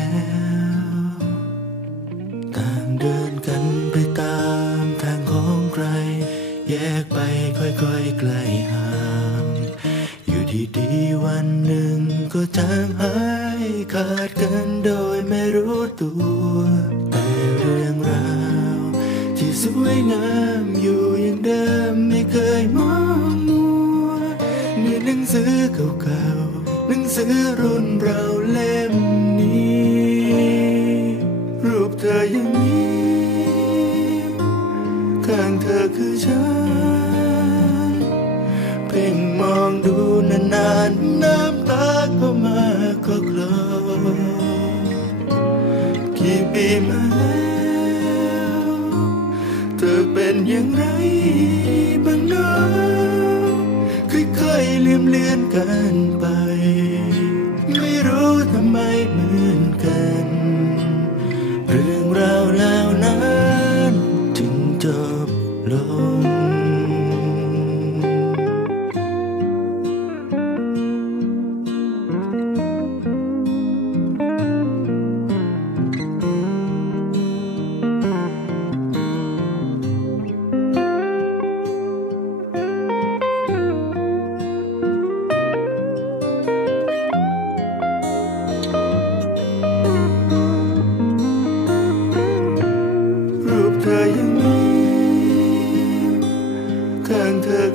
้ว ก็จางหายขาดกันโดยไม่รู้ตัวแต่เรื่องราวที่สวยงามอยู่อย่างเดิมไม่เคยมองมัวในหนังสือเก่าๆหนังสือรุ่นเราเล่มนี้ รูปเธอยังยิ้ข้างเธอคือฉันเพ่งมองดูนานๆน้ำ ตาก็มาก็กลอกี่ปีมาแล้วเธอเป็นอย่างไรบ้างนะค่อยๆลืมเลือนกันไป ไม่รู้ทำไมมัน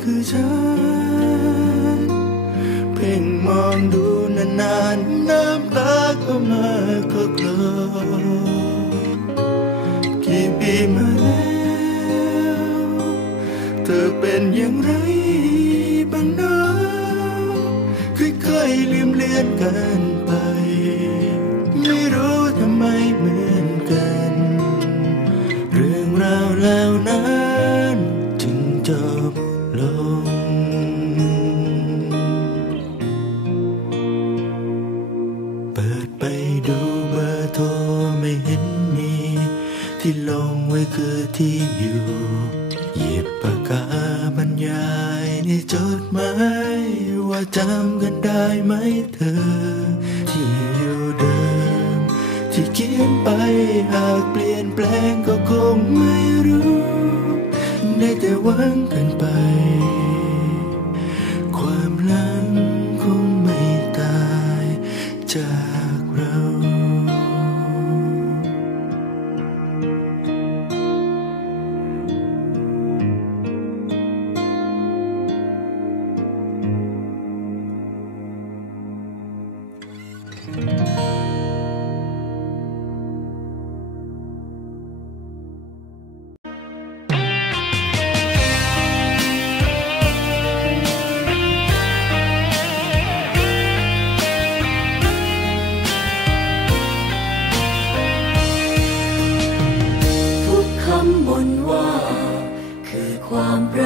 คือฉัน เพ่งมองดูนานๆน้ำตาก็มาก็กลอกี่ปีมาแล้ว เธอเป็นอย่างไรบ้างเนะค่อยๆลืมเลือนกันไป โทรไม่เห็นมี ที่ลงไว้คือที่อยู่ หยิบปากกาบรรยายในจดหมายว่าจำกันได้ไหมเธอ ที่อยู่เดิม ที่เขียนไปหากเปลี่ยนแปลงก็คงไม่รู้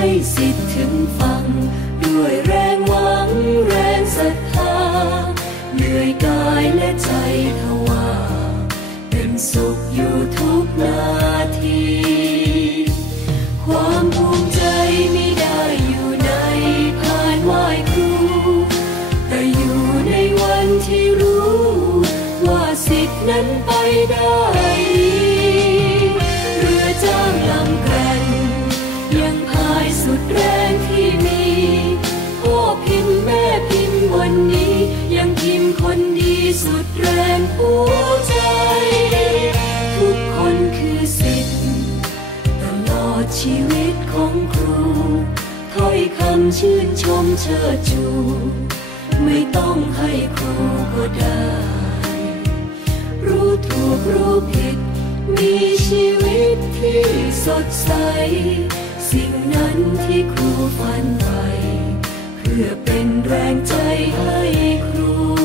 ให้สิทธิ์ถึงฟัง ด้วยแรงหวังแรงศรัทธาเหนื่อยกายและใจทว่าเป็นสุขอยู่ทุกนาที ความภูมิใจไม่ได้อยู่ในพานไหว้ครู แต่อยู่ในวันที่รู้ ว่าสิทธินั้นไปได้ หัวใจ ทุกคนคือสิทธิ์ตลอดชีวิตของครูถ้อยคำชื่นชมเชิดชู ไม่ต้องให้ครูก็ได้ รู้ถูกรู้ผิด มีชีวิตที่สดใส สิ่งนั้นที่ครูฝันไป เพื่อเป็นแรงใจให้ครู